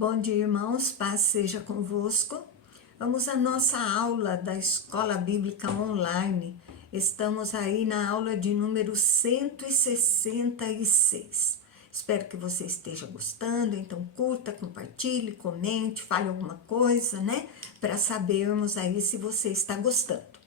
Bom dia, irmãos, paz seja convosco. Vamos à nossa aula da Escola Bíblica Online. Estamos aí na aula de número 166. Espero que você esteja gostando, então curta, compartilhe, comente, fale alguma coisa, né? Para sabermos aí se você está gostando.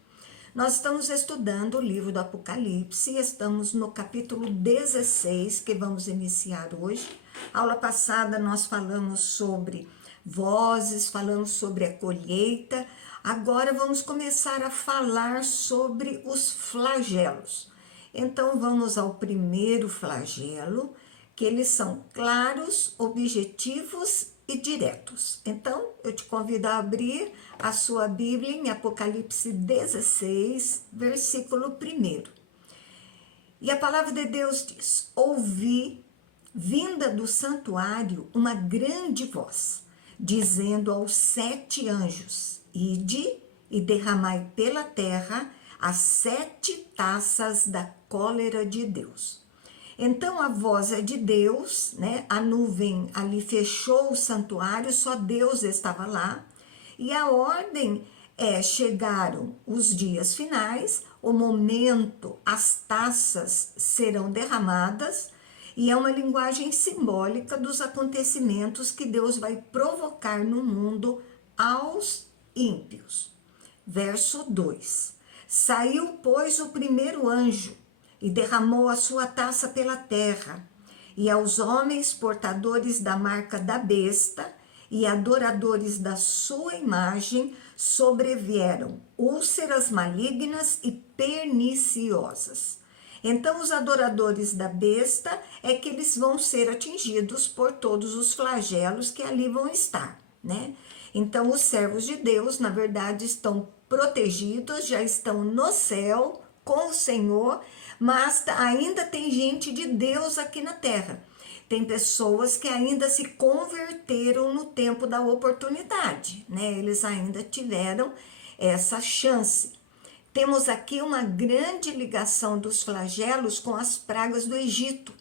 Nós estamos estudando o livro do Apocalipse, estamos no capítulo 16, que vamos iniciar hoje. Aula passada nós falamos sobre vozes, falamos sobre a colheita. Agora vamos começar a falar sobre os flagelos. Então vamos ao primeiro flagelo, que eles são claros, objetivos e diretos. Então, eu te convido a abrir a sua Bíblia em Apocalipse 16, versículo 1. E a palavra de Deus diz: ouvi, vinda do santuário, uma grande voz, dizendo aos 7 anjos: ide e derramai pela terra as 7 taças da cólera de Deus. Então a voz é de Deus, né? A nuvem ali fechou o santuário, só Deus estava lá. E a ordem é: chegaram os dias finais, o momento, as taças serão derramadas, e é uma linguagem simbólica dos acontecimentos que Deus vai provocar no mundo aos ímpios. Verso 2: saiu, pois, o primeiro anjo, e derramou a sua taça pela terra, e aos homens portadores da marca da besta e adoradores da sua imagem sobrevieram úlceras malignas e perniciosas. Então os adoradores da besta é que eles vão ser atingidos por todos os flagelos que ali vão estar, né? Então os servos de Deus, na verdade, estão protegidos, já estão no céu com o Senhor, mas ainda tem gente de Deus aqui na terra. Tem pessoas que ainda se converteram no tempo da oportunidade, né? Eles ainda tiveram essa chance. Temos aqui uma grande ligação dos flagelos com as pragas do Egito.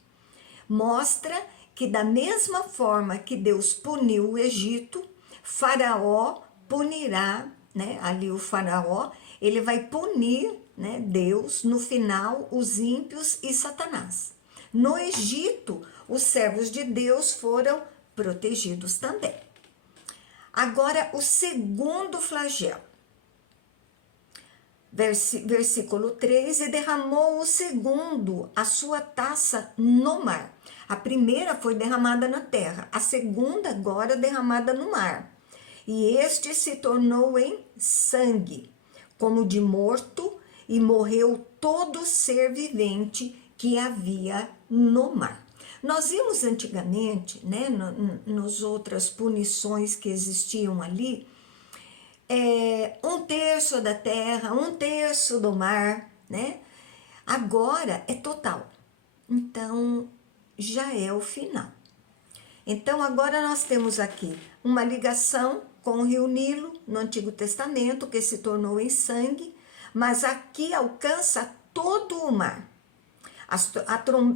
Mostra que da mesma forma que Deus puniu o Egito, Faraó punirá, né? Ali o Faraó, ele vai punir, né, Deus, no final, os ímpios e Satanás. No Egito, os servos de Deus foram protegidos também. Agora, o segundo flagelo. Versículo 3, e derramou o segundo a sua taça no mar. A primeira foi derramada na terra, a segunda agora derramada no mar. E este se tornou em sangue, como de morto, e morreu todo ser vivente que havia no mar. Nós vimos antigamente, né, nas outras punições que existiam ali, 1/3 da terra, 1/3 do mar, né? Agora é total. Então, já é o final. Então, agora nós temos aqui uma ligação com o rio Nilo, no Antigo Testamento, que se tornou em sangue, mas aqui alcança todo o mar.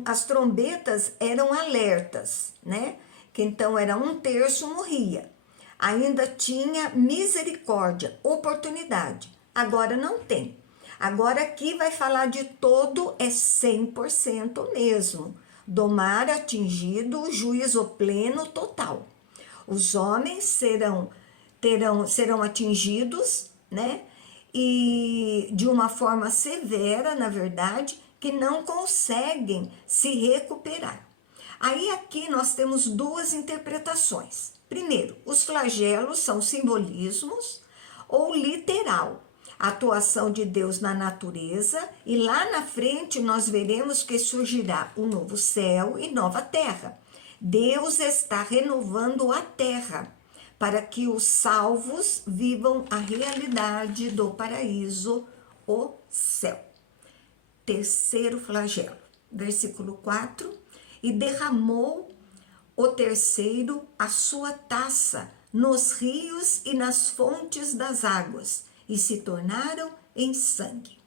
As trombetas eram alertas, né? Que então era 1/3 morria. Ainda tinha misericórdia, oportunidade. Agora não tem. Agora aqui vai falar de todo, é 100% mesmo. Do mar atingido, o juízo pleno total. Os homens serão atingidos, né? E de uma forma severa, na verdade, que não conseguem se recuperar. Aí aqui nós temos duas interpretações. Primeiro, os flagelos são simbolismos ou literal, a atuação de Deus na natureza, e lá na frente nós veremos que surgirá um novo céu e nova terra. Deus está renovando a terra para que os salvos vivam a realidade do paraíso, o céu. Terceiro flagelo, versículo 4, e derramou o terceiro a sua taça nos rios e nas fontes das águas, e se tornaram em sangue.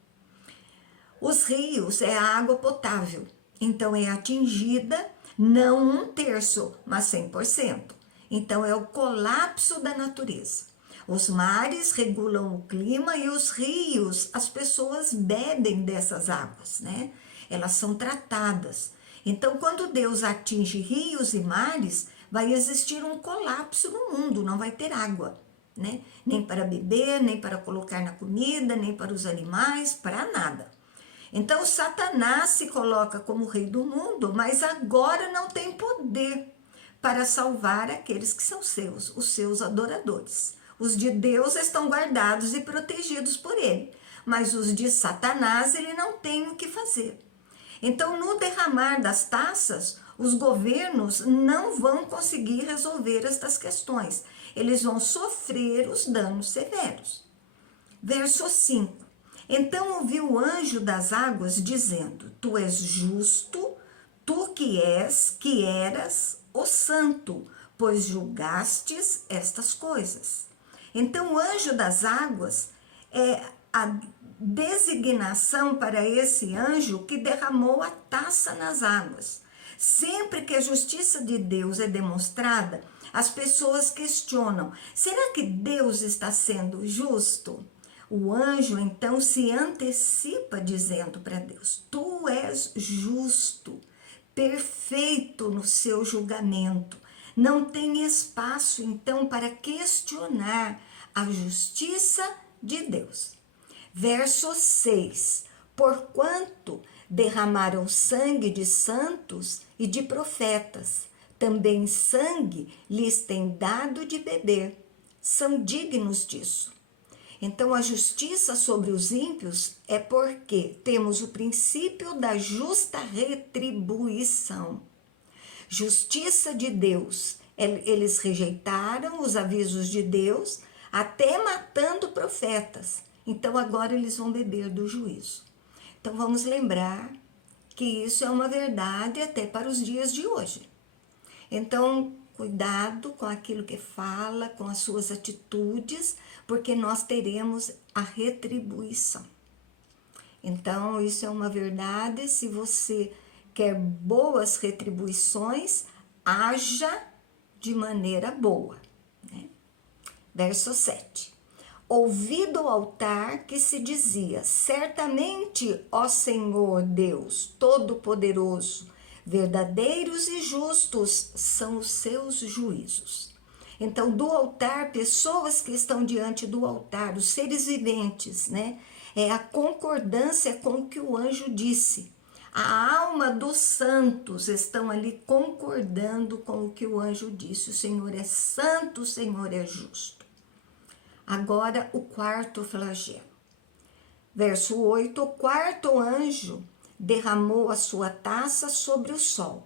Os rios é a água potável, então é atingida não 1/3, mas 100%. Então é o colapso da natureza. Os mares regulam o clima e os rios, as pessoas bebem dessas águas, né? Elas são tratadas. Então, quando Deus atinge rios e mares, vai existir um colapso no mundo, não vai ter água, né? Nem para beber, nem para colocar na comida, nem para os animais, para nada. Então, Satanás se coloca como rei do mundo, mas agora não tem poder para salvar aqueles que são seus, os seus adoradores. Os de Deus estão guardados e protegidos por ele, mas os de Satanás ele não tem o que fazer. Então, no derramar das taças, os governos não vão conseguir resolver estas questões. Eles vão sofrer os danos severos. Verso 5. Então ouviu o anjo das águas dizendo: Tu és justo, tu que eras o santo, pois julgastes estas coisas. Então o anjo das águas é a designação para esse anjo que derramou a taça nas águas. Sempre que a justiça de Deus é demonstrada, as pessoas questionam: será que Deus está sendo justo? O anjo então se antecipa dizendo para Deus: Tu és justo, perfeito no seu julgamento. Não tem espaço então para questionar a justiça de Deus. Verso 6. Porquanto derramaram sangue de santos e de profetas, também sangue lhes tem dado de beber. São dignos disso. Então, a justiça sobre os ímpios é porque temos o princípio da justa retribuição. Justiça de Deus. Eles rejeitaram os avisos de Deus, até matando profetas. Então, agora eles vão beber do juízo. Então, vamos lembrar que isso é uma verdade até para os dias de hoje. Então, cuidado com aquilo que fala, com as suas atitudes, porque nós teremos a retribuição. Então, isso é uma verdade. Se você quer boas retribuições, haja de maneira boa, né? Verso 7. Ouvi do altar que se dizia: certamente, ó Senhor Deus Todo-Poderoso, verdadeiros e justos são os seus juízos. Então, do altar, pessoas que estão diante do altar, os seres viventes, né? É a concordância com o que o anjo disse. A alma dos santos estão ali concordando com o que o anjo disse. O Senhor é santo, o Senhor é justo. Agora, o quarto flagelo. Verso 8. O quarto anjo derramou a sua taça sobre o sol,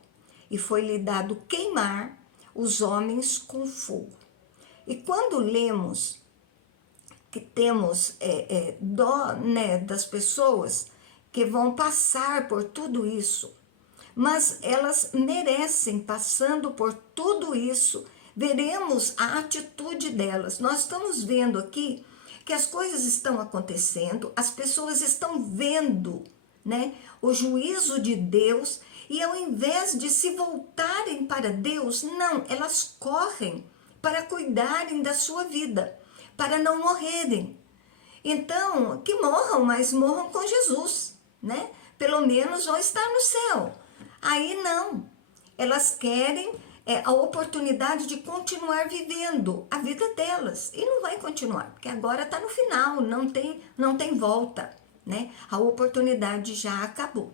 e foi-lhe dado queimar os homens com fogo. E quando lemos que temos dó, né, das pessoas que vão passar por tudo isso, mas elas merecem, passando por tudo isso, veremos a atitude delas. Nós estamos vendo aqui que as coisas estão acontecendo, as pessoas estão vendo, né, o juízo de Deus, e ao invés de se voltarem para Deus, não, elas correm para cuidarem da sua vida, para não morrerem. Então, que morram, mas morram com Jesus, né? Pelo menos vão estar no céu. Aí não, elas querem a oportunidade de continuar vivendo a vida delas, e não vai continuar, porque agora está no final, não tem volta, né? A oportunidade já acabou.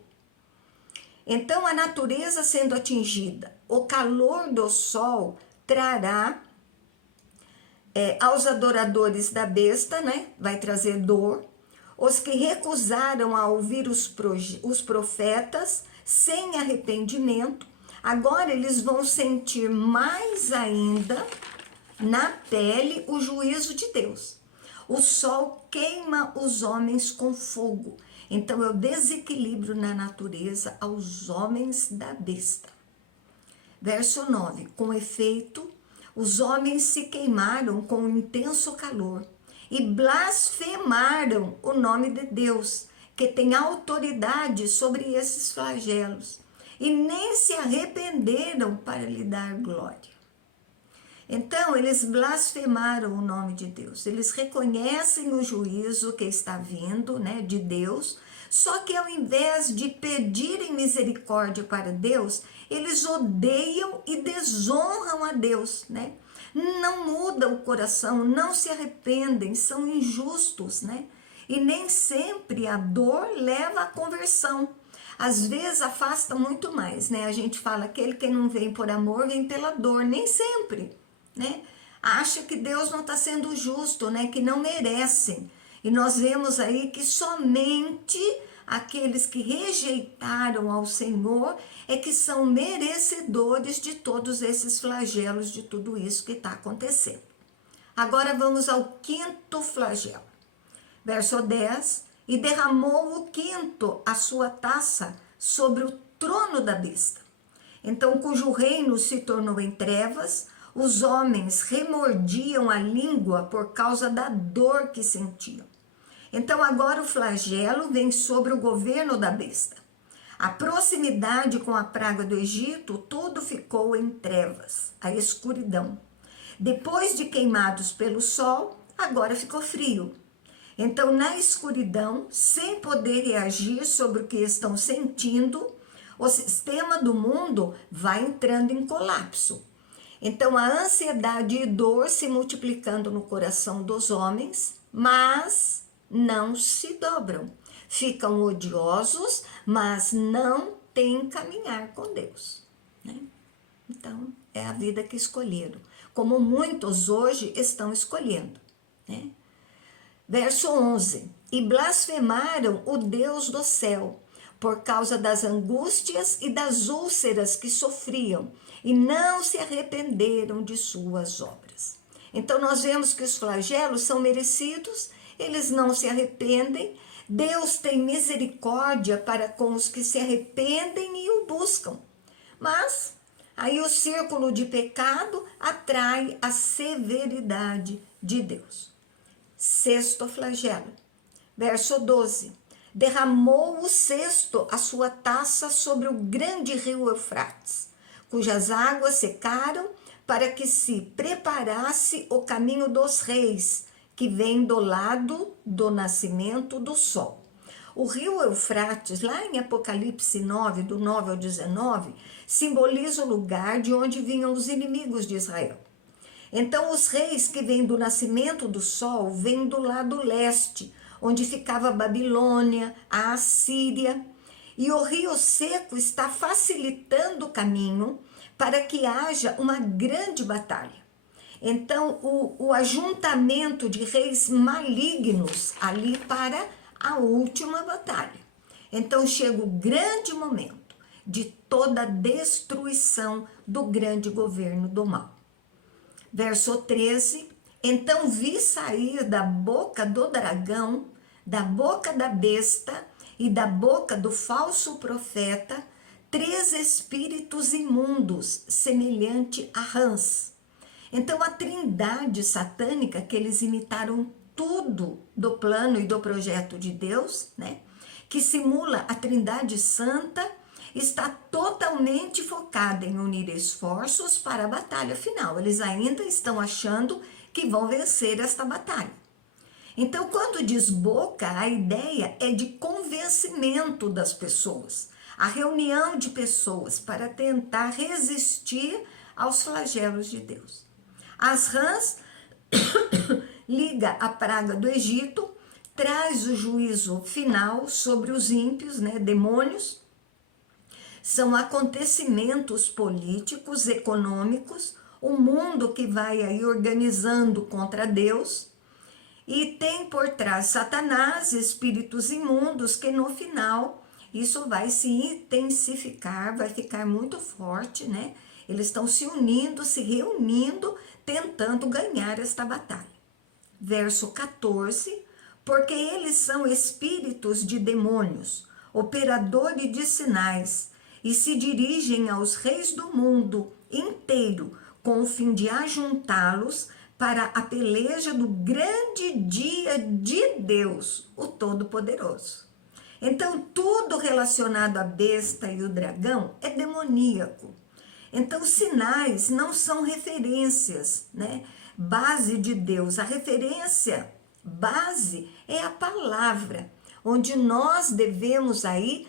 Então, a natureza sendo atingida, o calor do sol trará aos adoradores da besta, né? Vai trazer dor. Os que recusaram a ouvir os profetas sem arrependimento, agora eles vão sentir mais ainda na pele o juízo de Deus. O sol queima os homens com fogo. Então, é o desequilíbrio na natureza aos homens da besta. Verso 9. Com efeito, os homens se queimaram com um intenso calor e blasfemaram o nome de Deus, que tem autoridade sobre esses flagelos, e nem se arrependeram para lhe dar glória. Então, eles blasfemaram o nome de Deus. Eles reconhecem o juízo que está vindo, né, de Deus. Só que ao invés de pedirem misericórdia para Deus, eles odeiam e desonram a Deus, né? Não mudam o coração, não se arrependem, são injustos, né? E nem sempre a dor leva à conversão. Às vezes afasta muito mais, né? A gente fala, aquele que não vem por amor, vem pela dor. Nem sempre, né? Acha que Deus não está sendo justo, né? Que não merecem. E nós vemos aí que somente aqueles que rejeitaram ao Senhor é que são merecedores de todos esses flagelos, de tudo isso que está acontecendo. Agora vamos ao quinto flagelo. Verso 10, e derramou o quinto a sua taça sobre o trono da besta. Então, cujo reino se tornou em trevas, os homens remordiam a língua por causa da dor que sentiam. Então, agora o flagelo vem sobre o governo da besta. A proximidade com a praga do Egito, tudo ficou em trevas, a escuridão. Depois de queimados pelo sol, agora ficou frio. Então, na escuridão, sem poder reagir sobre o que estão sentindo, o sistema do mundo vai entrando em colapso. Então, a ansiedade e dor se multiplicando no coração dos homens, mas não se dobram. Ficam odiosos, mas não têm caminhar com Deus, né? Então, é a vida que escolheram, como muitos hoje estão escolhendo, né? Verso 11, e blasfemaram o Deus do céu, por causa das angústias e das úlceras que sofriam, e não se arrependeram de suas obras. Então nós vemos que os flagelos são merecidos, eles não se arrependem, Deus tem misericórdia para com os que se arrependem e o buscam. Mas aí o círculo de pecado atrai a severidade de Deus. Sexto flagelo, verso 12. Derramou o sexto a sua taça sobre o grande rio Eufrates, cujas águas secaram para que se preparasse o caminho dos reis, que vem do lado do nascimento do sol. O rio Eufrates, lá em Apocalipse 9, do 9 ao 19, simboliza o lugar de onde vinham os inimigos de Israel. Então, os reis que vêm do nascimento do sol vêm do lado leste, onde ficava a Babilônia, a Assíria. E o rio seco está facilitando o caminho para que haja uma grande batalha. Então, o ajuntamento de reis malignos ali para a última batalha. Então, chega o grande momento de toda a destruição do grande governo do mal. Verso 13, então vi sair da boca do dragão, da boca da besta e da boca do falso profeta, 3 espíritos imundos, semelhante a rãs. Então a trindade satânica, que eles imitaram tudo do plano e do projeto de Deus, né? Que simula a trindade santa, está totalmente focada em unir esforços para a batalha final. Eles ainda estão achando que vão vencer esta batalha. Então, quando diz boca, a ideia é de convencimento das pessoas, a reunião de pessoas para tentar resistir aos flagelos de Deus. As rãs liga a praga do Egito, traz o juízo final sobre os ímpios, né, demônios. São acontecimentos políticos, econômicos, o mundo que vai aí organizando contra Deus, e tem por trás Satanás, espíritos imundos, que no final isso vai se intensificar, vai ficar muito forte, né? Eles estão se unindo, se reunindo, tentando ganhar esta batalha. Verso 14, porque eles são espíritos de demônios, operadores de sinais, e se dirigem aos reis do mundo inteiro com o fim de ajuntá-los para a peleja do grande dia de Deus, o Todo-Poderoso. Então, tudo relacionado à besta e o dragão é demoníaco. Então, sinais não são referências, né? Base de Deus. A referência base é a palavra, onde nós devemos aí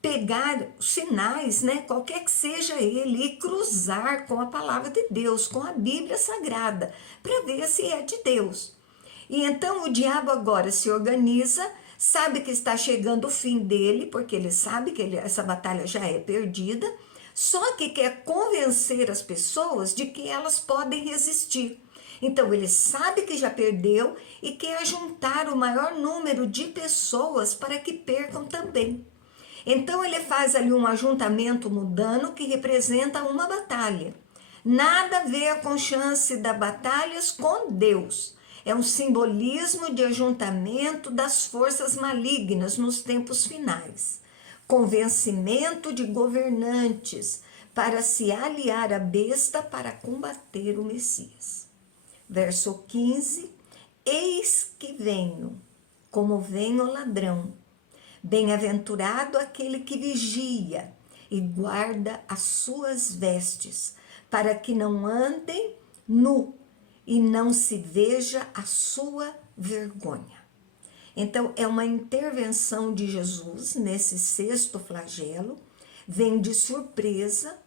pegar sinais, né? Qualquer que seja ele, e cruzar com a palavra de Deus, com a Bíblia Sagrada, para ver se é de Deus. E então o diabo agora se organiza, sabe que está chegando o fim dele, porque ele sabe que essa batalha já é perdida, só que quer convencer as pessoas de que elas podem resistir. Então ele sabe que já perdeu e quer juntar o maior número de pessoas para que percam também. Então ele faz ali um ajuntamento mundano que representa uma batalha. Nada a ver com chance das batalhas com Deus. É um simbolismo de ajuntamento das forças malignas nos tempos finais. Convencimento de governantes para se aliar à besta para combater o Messias. Verso 15: Eis que venho, como vem o ladrão. Bem-aventurado aquele que vigia e guarda as suas vestes, para que não andem nu e não se veja a sua vergonha. Então, é uma intervenção de Jesus nesse sexto flagelo, vem de surpresa.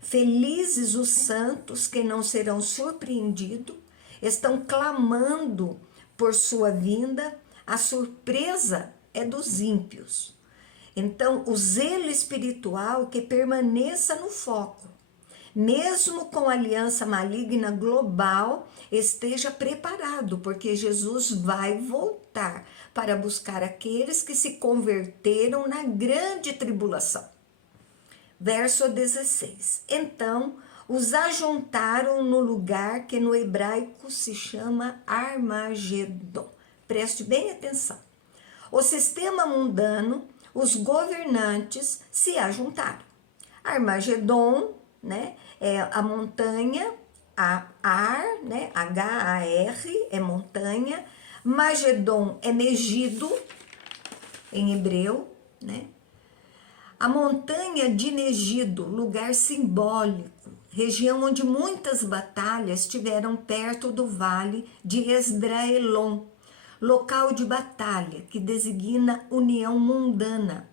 Felizes os santos que não serão surpreendidos, estão clamando por sua vinda. A surpresa é dos ímpios. Então, o zelo espiritual que permaneça no foco, mesmo com a aliança maligna global, esteja preparado, porque Jesus vai voltar para buscar aqueles que se converteram na grande tribulação. Verso 16: Então os ajuntaram no lugar que no hebraico se chama Armagedon. Preste bem atenção. O sistema mundano, os governantes se ajuntaram. Armagedon, né, é a montanha, Ar, né, H-A-R, é montanha. Magedon é Megido, em hebreu, né? A montanha de Megido, lugar simbólico, região onde muitas batalhas tiveram perto do vale de Esdraelon, local de batalha que designa união mundana,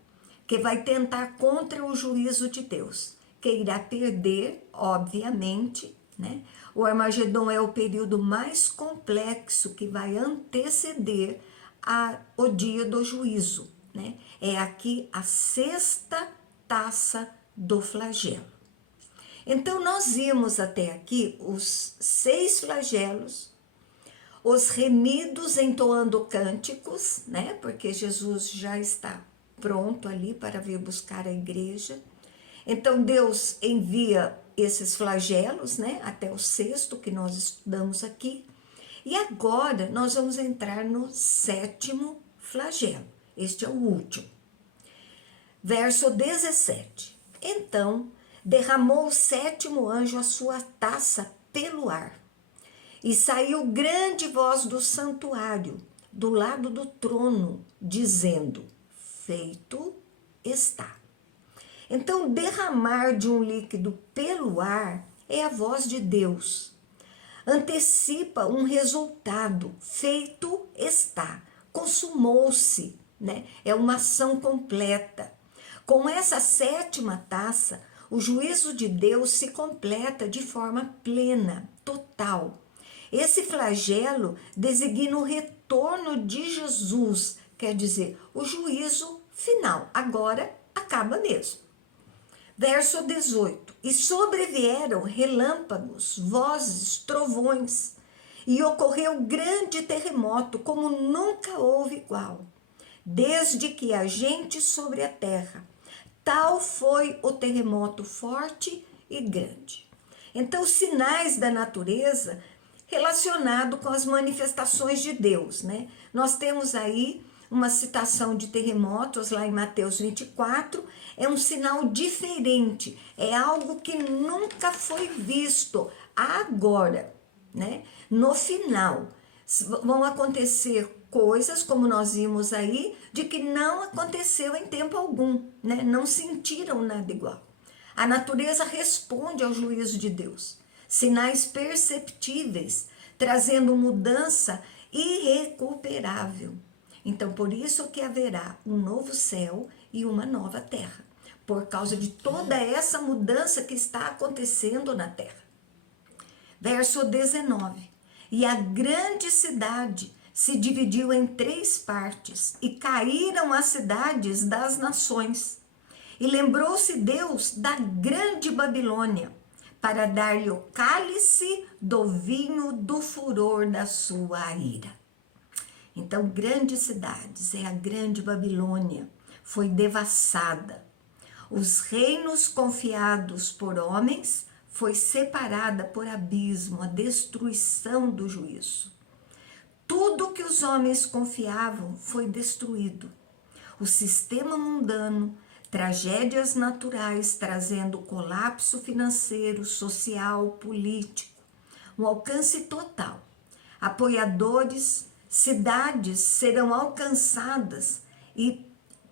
que vai tentar contra o juízo de Deus, que irá perder, obviamente, né? O Armagedon é o período mais complexo que vai anteceder o dia do juízo, né? É aqui a sexta taça do flagelo. Então, nós vimos até aqui os 6 flagelos, os remidos entoando cânticos, né? Porque Jesus já está pronto ali para vir buscar a igreja. Então, Deus envia esses flagelos, né? Até o 6º que nós estudamos aqui. E agora nós vamos entrar no 7º flagelo. Este é o último. Verso 17. Então, derramou o 7º anjo a sua taça pelo ar, e saiu grande voz do santuário, do lado do trono, dizendo: feito está. Então, derramar de um líquido pelo ar é a voz de Deus. Antecipa um resultado, feito está, consumou-se, né? É uma ação completa. Com essa 7ª taça, o juízo de Deus se completa de forma plena, total. Esse flagelo designa o retorno de Jesus, quer dizer, o juízo final. Agora acaba mesmo. Verso 18: E sobrevieram relâmpagos, vozes, trovões, e ocorreu grande terremoto, como nunca houve igual, desde que há gente sobre a terra. Tal foi o terremoto forte e grande. Então, sinais da natureza relacionado com as manifestações de Deus, né? Nós temos aí uma citação de terremotos lá em Mateus 24, é um sinal diferente, é algo que nunca foi visto agora, né? No final, vão acontecer coisas, como nós vimos aí, de que não aconteceu em tempo algum, né? Não sentiram nada igual. A natureza responde ao juízo de Deus. Sinais perceptíveis, trazendo mudança irrecuperável. Então, por isso que haverá um novo céu e uma nova terra, por causa de toda essa mudança que está acontecendo na terra. Verso 19. E a grande cidade se dividiu em 3 partes, e caíram as cidades das nações. E lembrou-se Deus da grande Babilônia, para dar-lhe o cálice do vinho do furor da sua ira. Então, grandes cidades, é a grande Babilônia, foi devassada. Os reinos confiados por homens foi separada por abismo, a destruição do juízo. Tudo que os homens confiavam foi destruído. O sistema mundano, tragédias naturais trazendo colapso financeiro, social, político, um alcance total. Apoiadores, cidades serão alcançadas e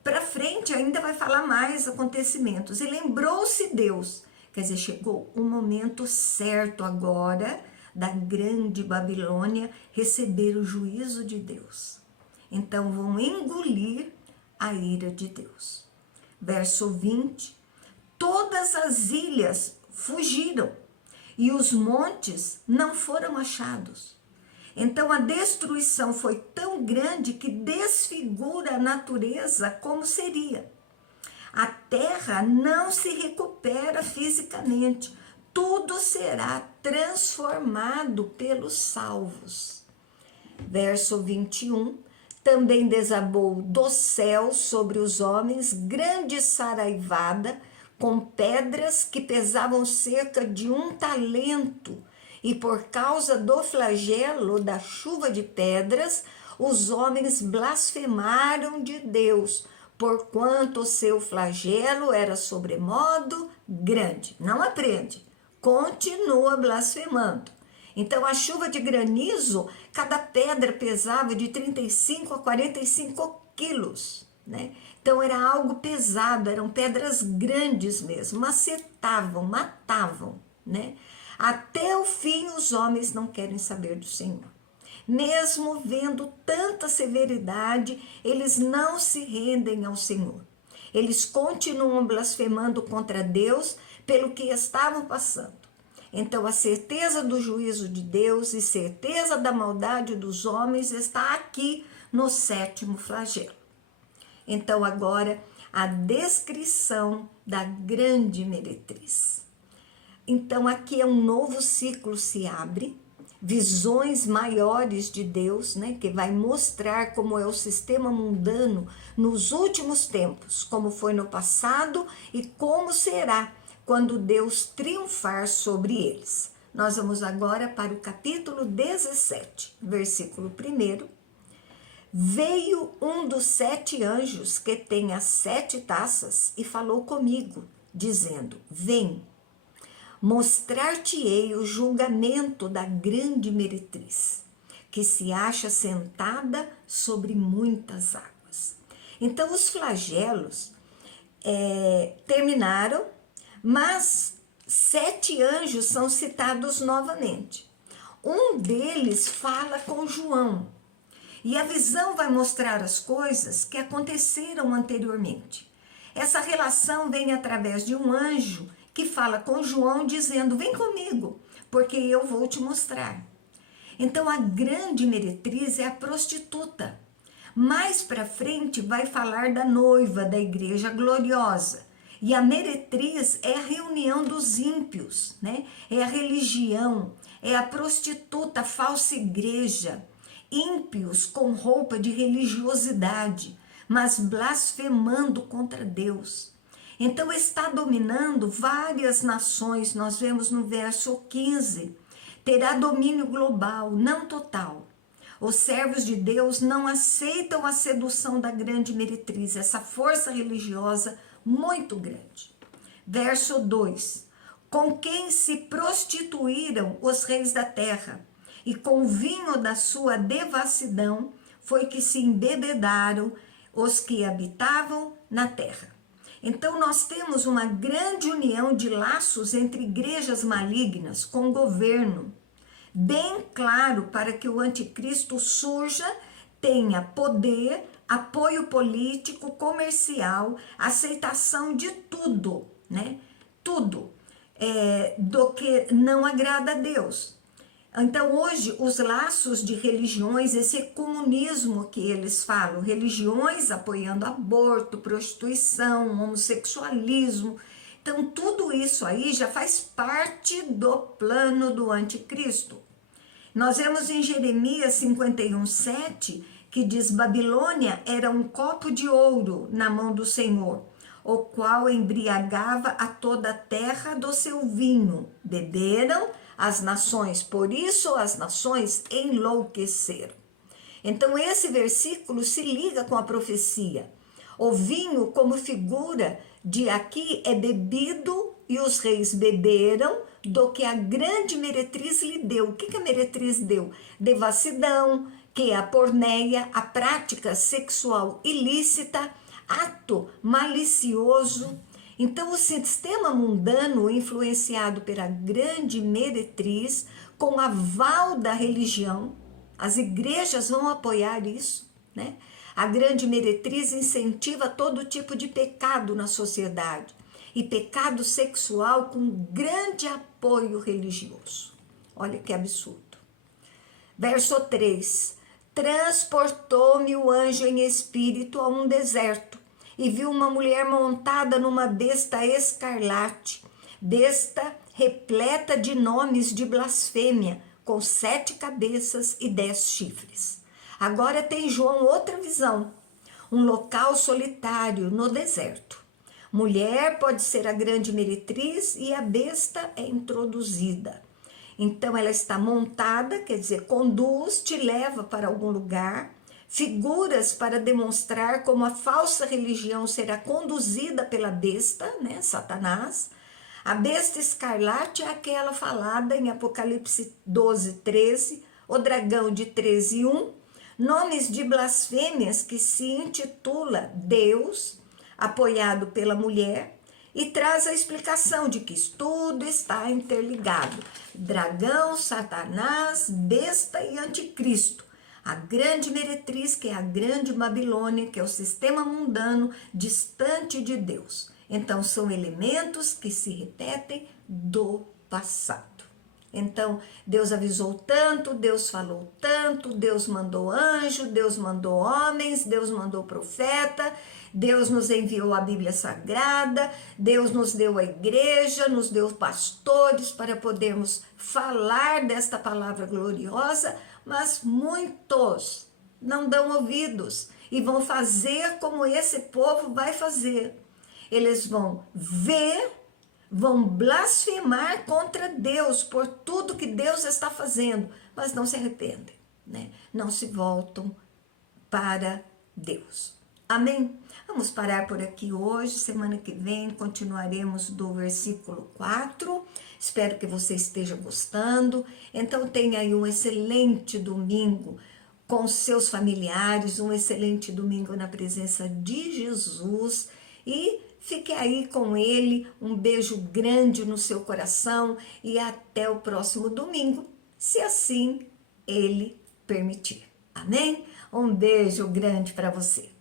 para frente ainda vai falar mais acontecimentos. E lembrou-se Deus, quer dizer, chegou o momento certo agora da grande Babilônia receber o juízo de Deus. Então vão engolir a ira de Deus. Verso 20, todas as ilhas fugiram e os montes não foram achados. Então a destruição foi tão grande que desfigura a natureza como seria. A terra não se recupera fisicamente, tudo será transformado pelos salvos. Verso 21, também desabou do céu sobre os homens grande saraivada, com pedras que pesavam cerca de 1 talento, e por causa do flagelo da chuva de pedras, os homens blasfemaram de Deus, porquanto o seu flagelo era sobremodo grande. Não aprende, continua blasfemando. Então a chuva de granizo, cada pedra pesava de 35 a 45 quilos, né? Então era algo pesado, eram pedras grandes mesmo, macetavam, matavam, né? Até o fim os homens não querem saber do Senhor. Mesmo vendo tanta severidade, eles não se rendem ao Senhor. Eles continuam blasfemando contra Deus pelo que estavam passando. Então a certeza do juízo de Deus e certeza da maldade dos homens está aqui no 7º flagelo. Então agora a descrição da grande meretriz. Então aqui é um novo ciclo se abre, visões maiores de Deus, né, que vai mostrar como é o sistema mundano nos últimos tempos, como foi no passado e como será quando Deus triunfar sobre eles. Nós vamos agora para o capítulo 17, versículo 1. Veio um dos 7 anjos que tem as 7 taças e falou comigo, dizendo: vem, mostrar-te-ei o julgamento da grande meretriz, que se acha sentada sobre muitas águas. Então os flagelos terminaram, mas 7 anjos são citados novamente. Um deles fala com João, e a visão vai mostrar as coisas que aconteceram anteriormente. Essa relação vem através de um anjo que fala com João dizendo: vem comigo, porque eu vou te mostrar. Então a grande meretriz é a prostituta. Mais para frente vai falar da noiva da igreja gloriosa. E a meretriz é a reunião dos ímpios, né? É a religião, é a prostituta, a falsa igreja. Ímpios com roupa de religiosidade, mas blasfemando contra Deus. Então está dominando várias nações, nós vemos no verso 15, terá domínio global, não total. Os servos de Deus não aceitam a sedução da grande meretriz, essa força religiosa muito grande. Verso 2, com quem se prostituíram os reis da terra, e com o vinho da sua devassidão foi que se embebedaram os que habitavam na terra. Então, nós temos uma grande união de laços entre igrejas malignas com o governo, bem claro para que o anticristo surja, tenha poder, apoio político, comercial, aceitação de tudo, né? Tudo do que não agrada a Deus. Então, hoje, os laços de religiões, esse comunismo que eles falam, religiões apoiando aborto, prostituição, homossexualismo, então tudo isso aí já faz parte do plano do anticristo. Nós vemos em Jeremias 51:7 que diz: Babilônia era um copo de ouro na mão do Senhor, o qual embriagava a toda a terra do seu vinho. Beberam as nações, por isso as nações enlouqueceram. Então esse versículo se liga com a profecia. O vinho, como figura de aqui, é bebido e os reis beberam do que a grande meretriz lhe deu. O que a meretriz deu? Devassidão, que é a porneia, a prática sexual ilícita, ato malicioso. Então, o sistema mundano, influenciado pela grande meretriz, com aval da religião, as igrejas vão apoiar isso, né? A grande meretriz incentiva todo tipo de pecado na sociedade, e pecado sexual com grande apoio religioso. Olha que absurdo. Verso 3. Transportou-me o anjo em espírito a um deserto, e viu uma mulher montada numa besta escarlate, besta repleta de nomes de blasfêmia, com 7 cabeças e 10 chifres. Agora tem João outra visão, um local solitário no deserto. Mulher pode ser a grande meretriz e a besta é introduzida. Então ela está montada, quer dizer, conduz, te leva para algum lugar, figuras para demonstrar como a falsa religião será conduzida pela besta, né, Satanás. A besta escarlate é aquela falada em Apocalipse 12:13, o dragão de 13:1, nomes de blasfêmias que se intitula Deus, apoiado pela mulher, e traz a explicação de que tudo está interligado. Dragão, Satanás, besta e anticristo. A grande meretriz, que é a grande Babilônia, que é o sistema mundano distante de Deus. Então, são elementos que se repetem do passado. Então, Deus avisou tanto, Deus falou tanto, Deus mandou anjo, Deus mandou homens, Deus mandou profeta, Deus nos enviou a Bíblia Sagrada, Deus nos deu a igreja, nos deu pastores para podermos falar desta palavra gloriosa, mas muitos não dão ouvidos e vão fazer como esse povo vai fazer. Eles vão ver, vão blasfemar contra Deus por tudo que Deus está fazendo, mas não se arrependem, né? Não se voltam para Deus. Amém? Vamos parar por aqui hoje. Semana que vem continuaremos do versículo 4. Espero que você esteja gostando. Então tenha aí um excelente domingo com seus familiares, um excelente domingo na presença de Jesus e fique aí com ele. Um beijo grande no seu coração e até o próximo domingo, se assim ele permitir. Amém? Um beijo grande para você.